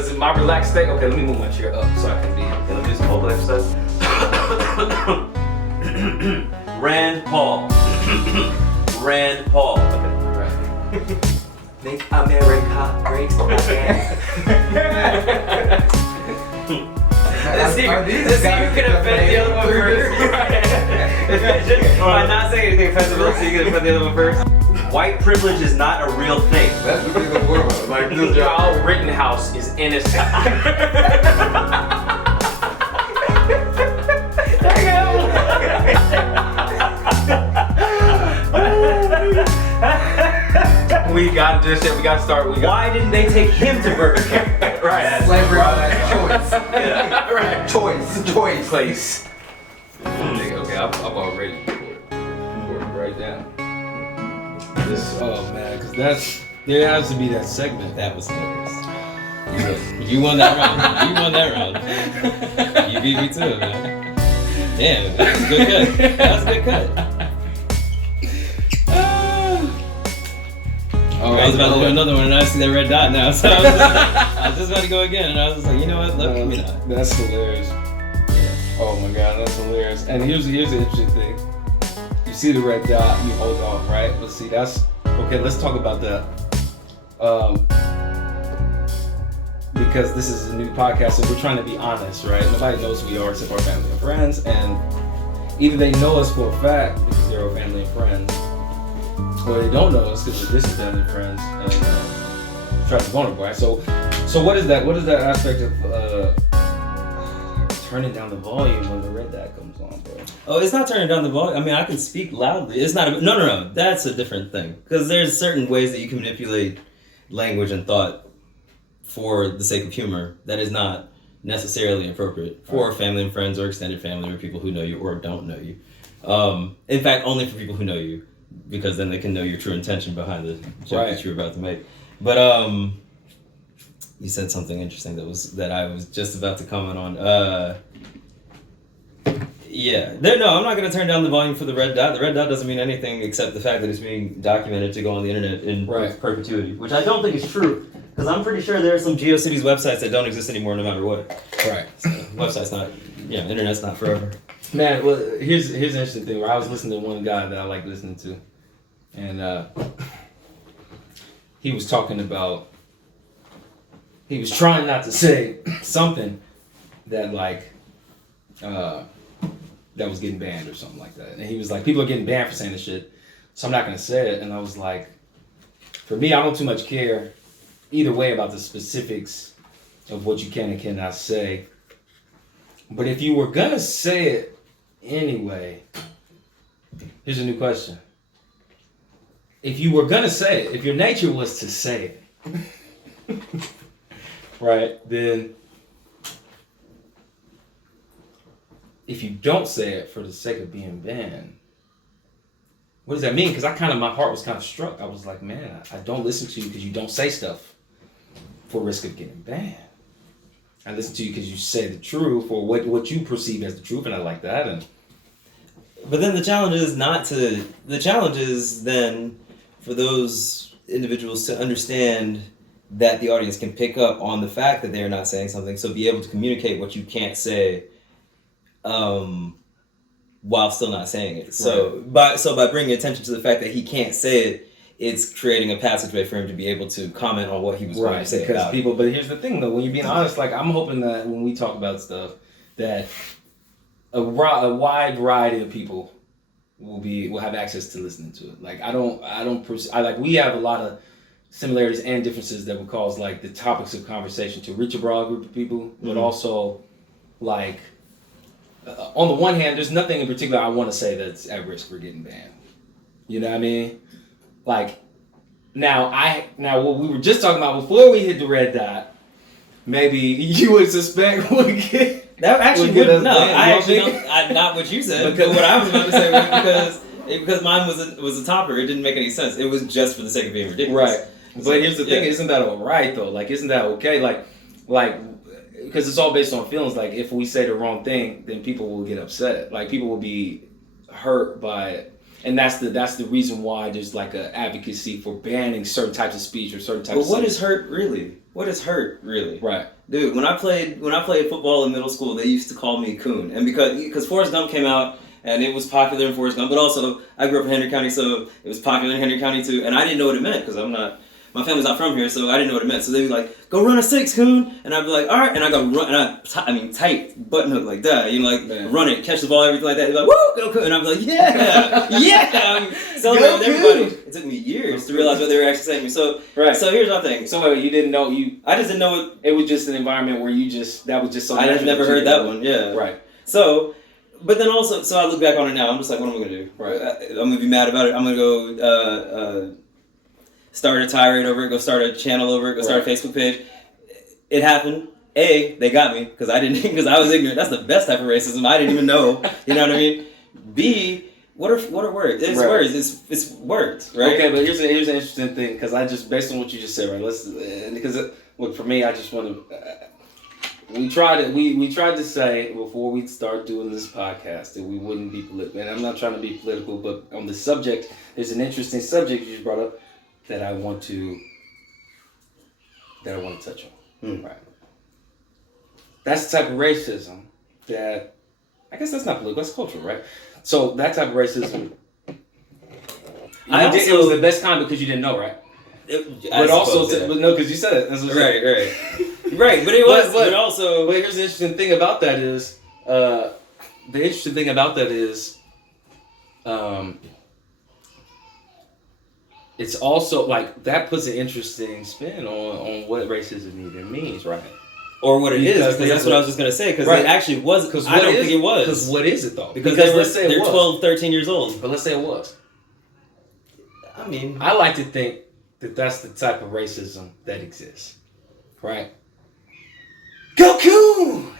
Because in my relaxed state, okay, let me move my chair up so I can be. Okay, let me do some vocal exercise. Rand Paul. Rand Paul. Okay, right. Make America great again. Let's see who can offend the other one first. By not saying anything offensive, let's see who can offend the other one first. White privilege is not a real thing. That's the thing before. Like this job. Kyle Rittenhouse is innocent. We gotta do this shit. We gotta start. Why didn't they take him to Burger King? Right. Slavery, choice. Yeah. Right. Choice. Place. Okay, I'm already recording right now. Oh man, because there has to be that segment. That was hilarious. You won that round. You won that round. You beat me to it, man. Damn, that was a good cut. That was a good cut. I was about to do another one, and I see that red dot now. So I was just about to go again, and I was just like, you know what? Look, give me that. That's hilarious. Oh my god, that's hilarious. And here's the interesting thing. You see the red dot, you hold off, right? But see, that's okay. Let's talk about that. Because this is a new podcast, so we're trying to be honest, right? Nobody knows who we are except our family and friends, and either they know us for a fact because they're our family and friends, or they don't know us because we're distant family and friends, and try to be vulnerable, right? So what is that? What is that aspect of turning down the volume when the red dot comes on, bro? Oh, it's not turning down the volume. I mean, I can speak loudly. It's not. No. That's a different thing. Because there's certain ways that you can manipulate language and thought for the sake of humor that is not necessarily appropriate for family and friends or extended family or people who know you or don't know you. In fact, only for people who know you, because then they can know your true intention behind the joke that you're about to make. But you said something interesting that I was just about to comment on. I'm not going to turn down the volume for the red dot. The red dot doesn't mean anything except the fact that it's being documented to go on the internet in perpetuity, which I don't think is true, because I'm pretty sure there are some GeoCities websites that don't exist anymore no matter what. Right. So, website's not, internet's not forever. Man, well, here's an interesting thing. Where I was listening to one guy that I like listening to, and he was talking about, he was trying not to say something that that was getting banned or something like that. And he was like, people are getting banned for saying this shit, so I'm not gonna say it. And I was like, for me, I don't too much care either way about the specifics of what you can and cannot say. But if you were gonna say it anyway, here's a new question. If you were gonna say it, if your nature was to say it, right, then if you don't say it for the sake of being banned, what does that mean? Because my heart was kind of struck. I was like, man, I don't listen to you because you don't say stuff for risk of getting banned. I listen to you because you say the truth or what you perceive as the truth, and I like that. But then the challenge is then for those individuals to understand that the audience can pick up on the fact that they're not saying something, so be able to communicate what you can't say while still not saying it. So by bringing attention to the fact that he can't say it, it's creating a passageway for him to be able to comment on what he was going to say about people. But here's the thing, though: when you're being honest, like I'm hoping that when we talk about stuff, that a wide variety of people will have access to listening to it. Like we have a lot of similarities and differences that would cause like the topics of conversation to reach a broad group of people, but also like. On the one hand, there's nothing in particular I want to say that's at risk for getting banned. You know what I mean? Like, now what we were just talking about before we hit the red dot, maybe you would suspect would get that actually would us banned. I actually don't. Not what you said, because what I was about to say was because mine was a topper. It didn't make any sense. It was just for the sake of being ridiculous. Right. But here's the thing: isn't that all right though? Like, isn't that okay? Like. Because it's all based on feelings. Like, if we say the wrong thing, then people will get upset. Like, people will be hurt by it, and that's the reason why there's like a advocacy for banning certain types of speech or certain types. But what is hurt really? what is hurt really? Right. Dude, when I played football in middle school, they used to call me Coon, and because Forrest Gump came out and it was popular in Forrest Gump, but also I grew up in Henry County, so it was popular in Henry County too, and I didn't know what it meant because my family's not from here, so I didn't know what it meant. So they'd be like, "Go run a 6, Coon," and I'd be like, "All right," and I go run, and tight button hook like that, run it, catch the ball, everything like that. They'd be like, "Woo, go Coon," and I'd be like, "Yeah, yeah." Celebrate with everybody. It took me years to realize what they were actually saying to me. So So here's my thing. So wait, you didn't know I just didn't know it was just an environment where that was just so. I had never heard that one. Yeah. Right. So. But then also, so I look back on it now, I'm just like, what am I going to do? Right. I'm going to be mad about it. I'm going to go start a tirade over it, go start a channel over it, go start a Facebook page. It happened. A, they got me because I was ignorant. That's the best type of racism. I didn't even know. You know what I mean? B, what are words? It's words. It's words, right? Okay, but here's an interesting thing because I just, based on what you just said, right? Because look, for me, I just want to... We tried to say before we start doing this podcast that we wouldn't be political, and I'm not trying to be political, but on the subject, there's an interesting subject you just brought up that I want to touch on. Right. That's the type of racism that, I guess that's not political, that's cultural, right? So that type of racism, it was the best kind because you didn't know, right? But no, because you said it. That's what right. Right, but it was. But also, but here's the interesting thing about that is, it's also like that puts an interesting spin on what racism even means, right? Or what it is, because that's what I was just gonna say. Because it actually was. Because I don't think it was. Because what is it though? Because they're 12, 13 years old. But let's say it was. I mean, I like to think that that's the type of racism that exists, right? Go Coon!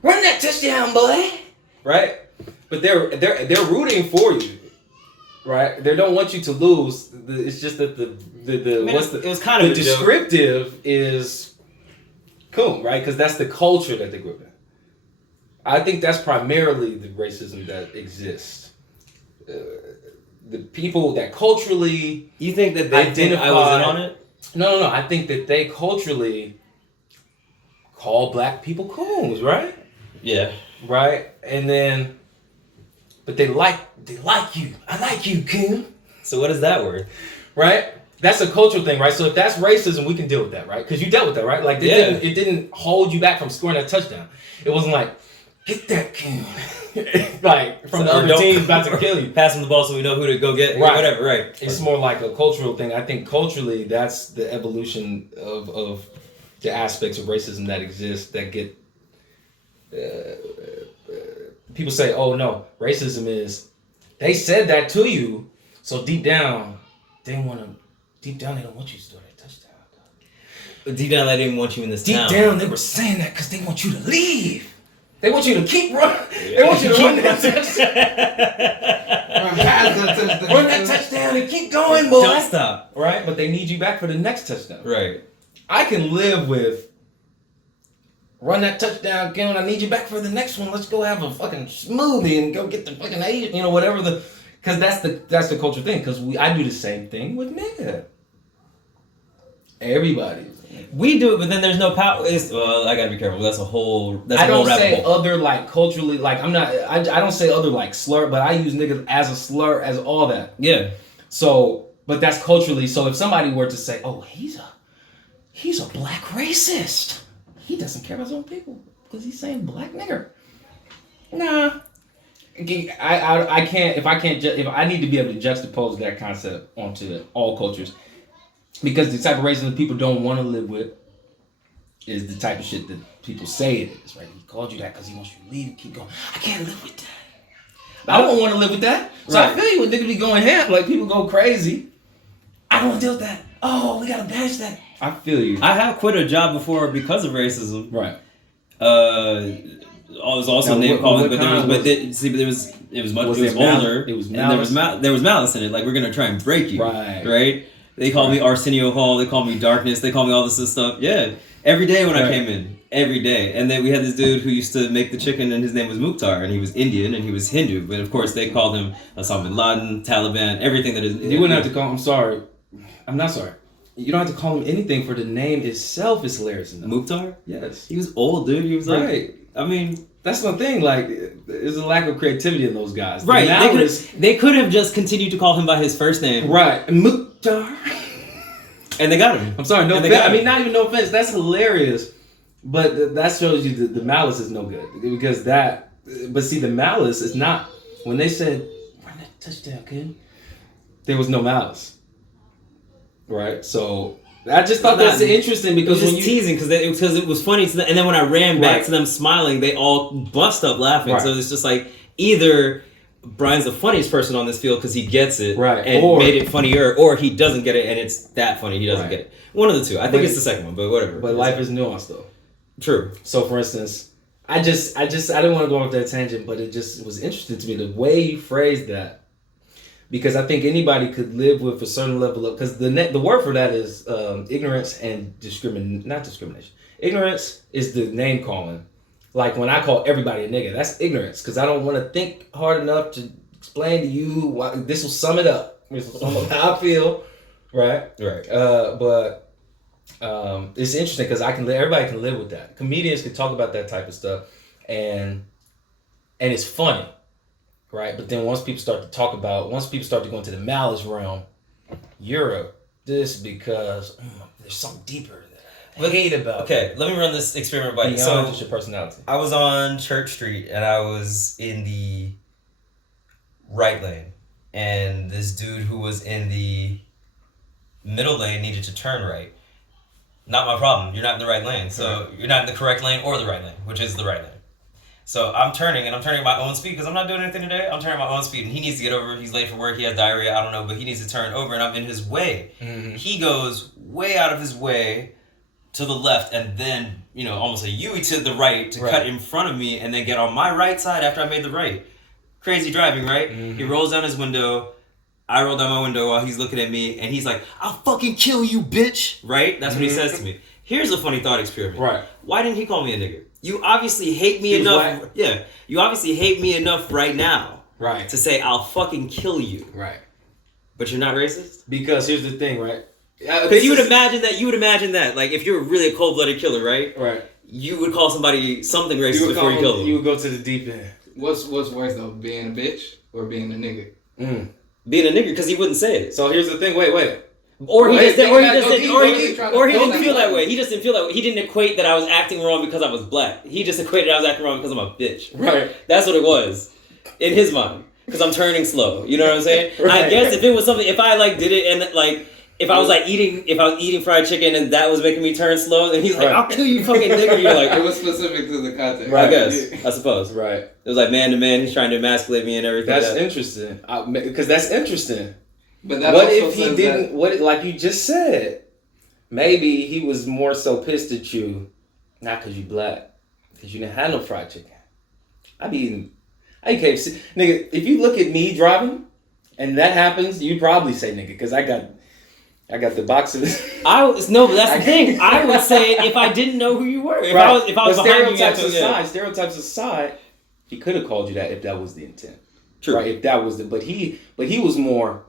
Run that touchdown, boy! Right? But they're rooting for you, right? They don't want you to lose. It's just that it was kind of the descriptive joke. Is Coon, right? Because that's the culture that they grew up in. I think that's primarily the racism that exists. The people that culturally... You think that they think I was in on it? No. I think that they culturally call black people coons, right? Yeah. Right? And then... But they like you. I like you, coon. So what is that word? Right? That's a cultural thing, right? So if that's racism, we can deal with that, right? Because you dealt with that, right? Like, it didn't hold you back from scoring that touchdown. It wasn't like, get that coon. Like, from the other team about to kill you. Pass him the ball so we know who to go get. Right. Whatever, right. It's more like a cultural thing. I think culturally, that's the evolution of the aspects of racism that exist that get... people say, oh, no, racism is... They said that to you, so deep down, they don't want you to score that touchdown. But deep down, they didn't want you in this town. Deep down, they were saying that because they want you to leave. They want you to keep running. They want you to run that touchdown. Run that touchdown and keep going, boy. Don't stop. Right? But they need you back for the next touchdown. Right. I can live with run that touchdown, Ken. I need you back for the next one. Let's go have a fucking smoothie and go get the fucking Asian, whatever the... Because that's the cultural thing. Because I do the same thing with nigga. Everybody. We do it, but then there's no power. I gotta be careful. That's a whole. I don't say other like culturally like I'm not. I don't say other like slur, but I use nigga as a slur as all that. Yeah. So, but that's culturally. So if somebody were to say, "Oh, he's a black racist," he doesn't care about his own people because he's saying black nigger. Nah. I can't. If I need to be able to juxtapose that concept onto all cultures. Because the type of racism people don't want to live with is the type of shit that people say it is, right? He called you that because he wants you to leave and keep going. I can't live with that. I don't want to live with that. So right. I feel you when niggas be going ham, like people go crazy. I don't want to deal with that. Oh, we got to banish that. I feel you. I have quit a job before because of racism. Right. It was also name calling, but it was older. It was malice. And there was malice in it. Like, we're going to try and break you. Right? They call me Arsenio Hall. They call me Darkness. They call me all this stuff. Yeah. Every day when I came in. Every day. And then we had this dude who used to make the chicken, and his name was Mukhtar, and he was Indian, and he was Hindu. But of course, they called him Osama bin Laden, Taliban, everything that is... You wouldn't have to call him. I'm sorry. I'm not sorry. you don't have to call him anything for the name itself is hilarious enough. Mukhtar? Yes. He was old, dude. He was like, Right. I mean, That's one thing. Like, there's a lack of creativity in those guys. The right. Malice- They could have just continued to call him by his first name. Right. Mukhtar. And they got him. I'm sorry. No And they offense. got I mean, him. not even no offense. That's hilarious. But that shows you the malice is no good because that. But see, the malice is not when they said run that touchdown, kid. There was no malice, right? So I just thought that's interesting It was because when just you teasing because it was funny to them. And then when I ran back Right. to them smiling, they all bust up laughing. Right. So it's just like either Brian's the funniest person on this field because he gets it Right. and Or- made it funnier, or he doesn't get it and it's that funny he doesn't Right. get it. One of the two. I think But- it's the second one, but whatever. but life is nuanced though. True. So for instance, I didn't want to go off that tangent, but it just was interesting to me the way you phrased that. Because I think anybody could live with a certain level of, because the word for that is ignorance and not discrimination. Ignorance is the name calling. Like when I call everybody a nigga, that's ignorance because I don't want to think hard enough to explain to you why this will sum it up. This will sum up how I feel, right? Right. But it's interesting because everybody can live with that. Comedians can talk about that type of stuff, and it's funny, right? But then once people start to go into the malice realm, you're this because there's something deeper that I hate about. Okay, let me run this experiment by you. Beyond So just your personality. I was on Church Street and I was in the right lane, and this dude who was in the middle lane needed to turn right. Not my problem. You're not in the right lane. So you're not in the correct lane or the right lane, which is the right lane. So I'm turning at my own speed because I'm not doing anything today. I'm turning at my own speed and he needs to get over. He's late for work. He has diarrhea. I don't know, but he needs to turn over and I'm in his way. Mm-hmm. He goes way out of his way to the left and then, almost a U to the right to cut in front of me and then get on my right side after I made the right. Crazy driving, right? Mm-hmm. He rolls down his window. I roll down my window while he's looking at me, and he's like, "I'll fucking kill you, bitch!" Right? That's what he says to me. Here's a funny thought experiment. Right. Why didn't he call me a nigger? You obviously hate me He was enough. black. Yeah. You obviously hate me enough right now Right. to say I'll fucking kill you. Right. But you're not racist? Because here's the thing, right? Because you would imagine that. Like, if you're really a cold-blooded killer, right? Right. You would call somebody something racist You would before you kill them. You would go to the deep end. What's worse though, being a bitch or being a nigga? Being a nigger, because he wouldn't say it. So here's the thing. Wait. Or he Wait, just think or he about just it. didn't, Go or deep, he, go deep, or he go didn't deep. feel that way. He just didn't feel that way. He didn't equate that I was acting wrong because I was black. He just equated I was acting wrong because I'm a bitch. Right. That's what it was in his mind. Because I'm turning slow. You know what I'm saying? I Right. guess if it was something, if I did it and if I was eating fried chicken and that was making me turn slow, and he's like, Right. "I'll kill you, fucking nigger." You're like, It was specific to the context. I guess, I suppose. Right. It was like man to man. He's trying to emasculate me and everything. That's interesting. Because that's interesting. But that What also if he says didn't? What like you just said? Maybe he was more so pissed at you, not because you black, because you didn't have no fried chicken. I eat KFC, nigga. If you look at me driving, and that happens, you'd probably say nigga, because I got the boxes. But that's the thing. I would say it if I didn't know who you were. If I was But behind you, stereotypes aside, he could have called you that if that was the intent. True. Right? If that was but he was more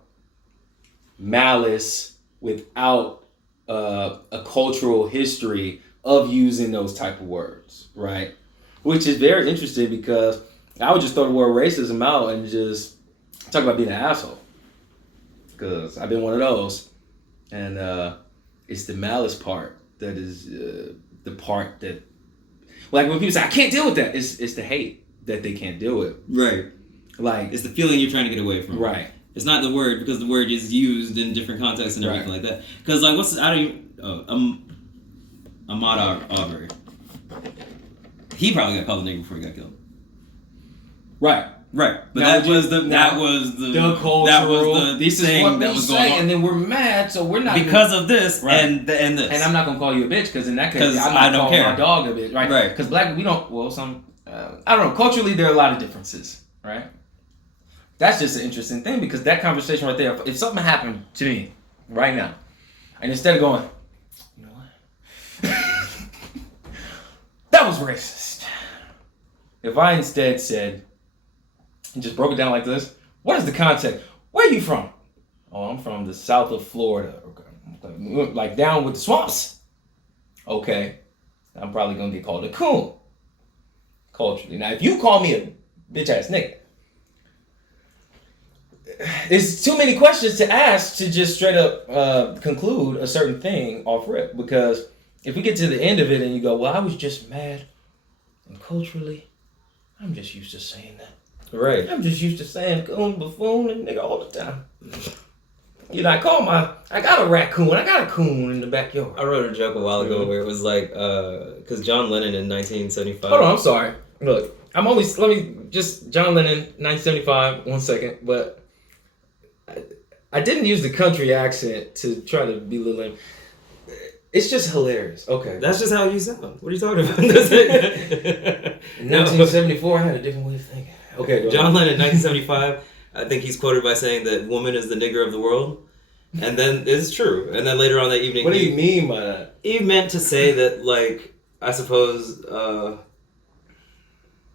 malice without a cultural history of using those type of words, right? Which is very interesting because I would just throw the word racism out and just talk about being an asshole. Because I've been one of those. And it's the malice part that is the part that, like when people say, I can't deal with that, it's the hate that they can't deal with. Right. Like, It's the feeling you're trying to get away from. right. It's not the word because the word is used in different contexts and everything like that. Because Ahmaud Arbery. He probably got called a nigger before he got killed. Right. Right, but Now, that was the cultural. This is thing what that we was say, going on. and then we're mad, so we're not Because of this Right. and this. And I'm not gonna call you a bitch because in that case, 'Cause I'm I not don't calling care. my dog a bitch, right? Right. Because black, we don't. Well, some I don't know. Culturally, there are a lot of differences, right? That's just an interesting thing because that conversation right there. If something happened to me right now, and instead of going, you know what, that was racist. If I instead said, and just broke it down like this, what is the context? Where are you from? Oh, I'm from the south of Florida. Okay. like down with the swamps. Okay, I'm probably gonna get called a coon culturally. Now, if you call me a bitch ass nigga, it's too many questions to ask to just straight up conclude a certain thing off rip. Because if we get to the end of it and you go, well, I was just mad, and culturally, I'm just used to saying that. Right. I'm just used to saying coon, buffoon, and nigga all the time. You know, I got a raccoon, I got a coon in the backyard. I wrote a joke a while ago where it was like, because John Lennon in 1975. Hold on, I'm sorry. Look, John Lennon, 1975, 1 second, but I didn't use the country accent to try to belittle him. It's just hilarious. Okay. That's just how you sound. What are you talking about? In 1974, I had a different way of thinking. Okay, go John ahead. Lennon, 1975, I think he's quoted by saying that woman is the nigger of the world. And then it's true. And then later on that evening, What do you mean by that? he meant to say that, like, I suppose,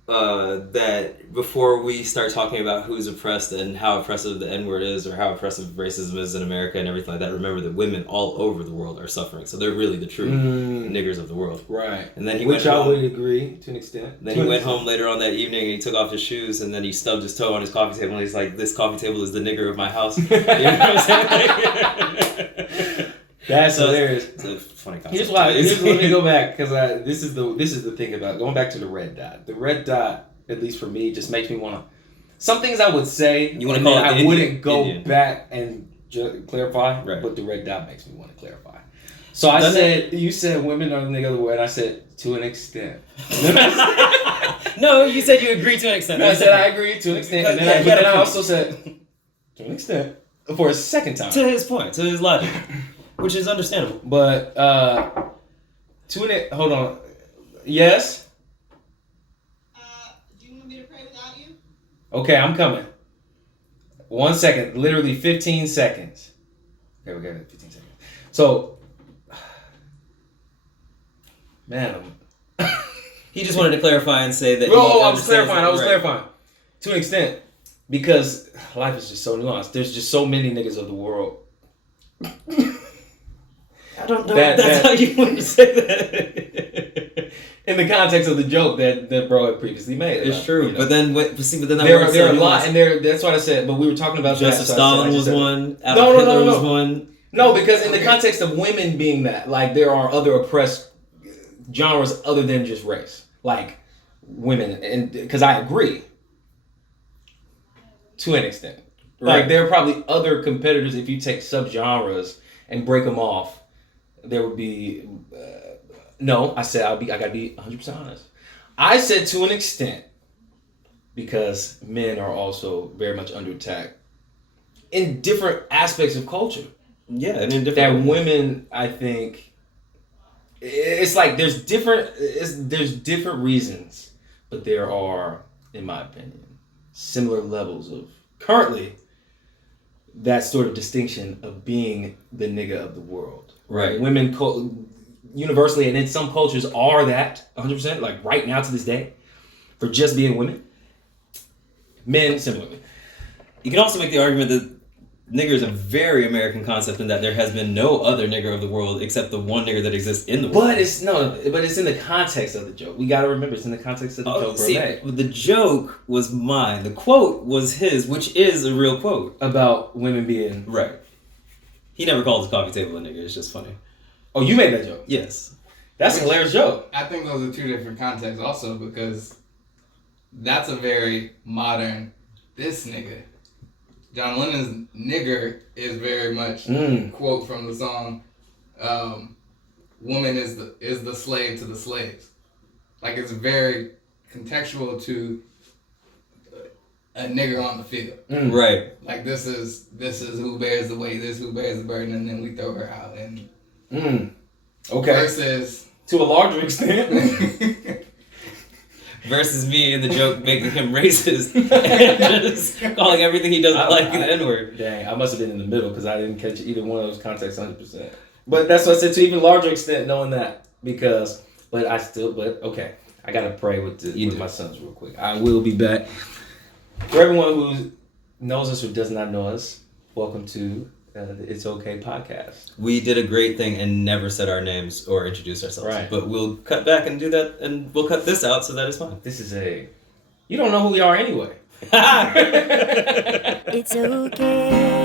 that before we start talking about who's oppressed and how oppressive the N-word is or how oppressive racism is in America and everything like that, remember that women all over the world are suffering. So they're really the true niggers of the world. Right. And then he Which went I home. would agree to an extent. Then he went home later on that evening and he took off his shoes and then he stubbed his toe on his coffee table and he's like, this coffee table is the nigger of my house. You know what I'm saying? That's hilarious. It's a funny concept. Here's why. Let me go back because this is the thing about going back to the red dot. The red dot, at least for me, just makes me want to. Some things I would say, You wanna and call then it the I Indian- wouldn't go Indian. back and clarify. Right. But the red dot makes me want to clarify. So I said, you said women are the nigga of the world. I said to an extent. No, you said you agreed to an extent. I said I agree to an extent, and Yeah, then I also said to an extent for a second time. To his point, to his logic, which is understandable. But hold on. Yes. Do you want me to pray without you? Okay, I'm coming. 1 second. Literally 15 seconds. Okay, we got 15 seconds. So, man, He just wanted to clarify and say that. I was clarifying. To an extent, because life is just so nuanced. There's just so many niggas of the world. I don't know. That- If that's that- how you want to say that. In the context of the joke that bro had previously made. It's about, true, you know. but then that there word's are so a lot, nuanced. and that's what I said. But we were talking about Joseph that, so I Stalin just was said- one. No, Adolf Hitler no. was one. No, because in the context of women being that, like, there are other oppressed genres other than just race, like women, and because I agree to an extent. Like, Right. there are probably other competitors if you take subgenres and break them off. There would be no. I said I gotta be 100% honest. I said to an extent because men are also very much under attack in different aspects of culture. Yeah, and in That different women, I think, it's like there's different reasons, but there are, in my opinion, similar levels of currently that sort of distinction of being the nigga of the world. Right. Women universally, and in some cultures, are that 100%, like right now to this day, for just being women. Men, similarly. You can also make the argument that nigger is a very American concept in that there has been no other nigger of the world except the one nigger that exists in the world. But it's in the context of the joke. We gotta remember it's in the context of the joke. See, Right? the joke was mine. The quote was his, which is a real quote. About women being. Right. He never called his coffee table a nigger. It's just funny. Oh, you made that joke. Yes. That's a hilarious joke. I think those are two different contexts also because that's a very modern this nigga. John Lennon's nigger is very much quote from the song woman is the slave to the slaves. Like it's very contextual to a nigger on the field. Right. Like this is who bears the weight, this is who bears the burden, and then we throw her out. And Okay. versus To a larger extent. Versus me in the joke making him racist and just calling everything he doesn't like the N-word. Dang, I must have been in the middle because I didn't catch either one of those contexts 100%. But that's what I said, to even larger extent, knowing that. But okay. I gotta pray with my sons real quick. I will be back. For everyone who knows us or does not know us, welcome to It's Okay podcast. We did a great thing and never said our names or introduced ourselves. Right. But we'll cut back and do that, and we'll cut this out so that it's fine. This is you don't know who we are anyway. It's okay.